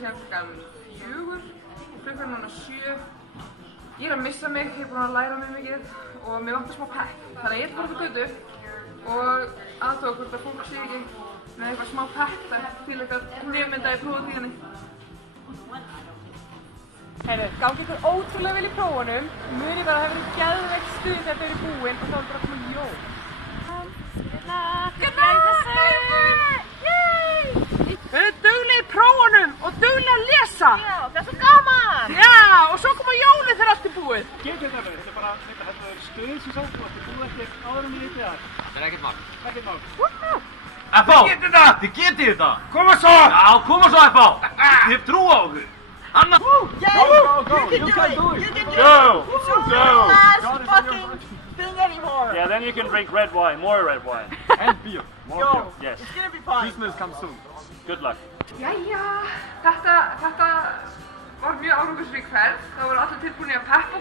síðan klukkan 4, klukkan núna 7. Ég er að missa mig, ég er búin að læra mjög mikið og mér vantar smá pepp. Þannig að ég er bara út á götu og aðtóa hvort að fólk sé ekki með eitthvað smá pepp til eitthvað nefnmynda í prófatíðinni. Heyrðu, gangi ykkur ótrúlega vel í prófunum. Munið bara að það verið geðveikt stuð þegar þau eru búin og þá er bara að koma jól. Við erum duglega í prófunum og duglega að lesa. Já, það er svo gaman. Já, og svo koma jólið þegar allt er búið. Gefðu þetta með, þetta er bara stuð sem sagt, þú búið ekki áður en ég veit það. Það er ekkert mál. Ekkert mál. F.A. Þið getið þetta! Koma svo! Já, koma svo F.A. Þið hef trú á okkur. Anna! Go! You can do it! Go! Last fucking thing anymore! Yeah, then you can drink red wine, more red wine. And beer. More Go! beer, yes. It's gonna be fine! Christmas comes soon. Good luck. Jæja, þetta var mjög árangursrík ferð. Það voru allir tilbúinir að peppa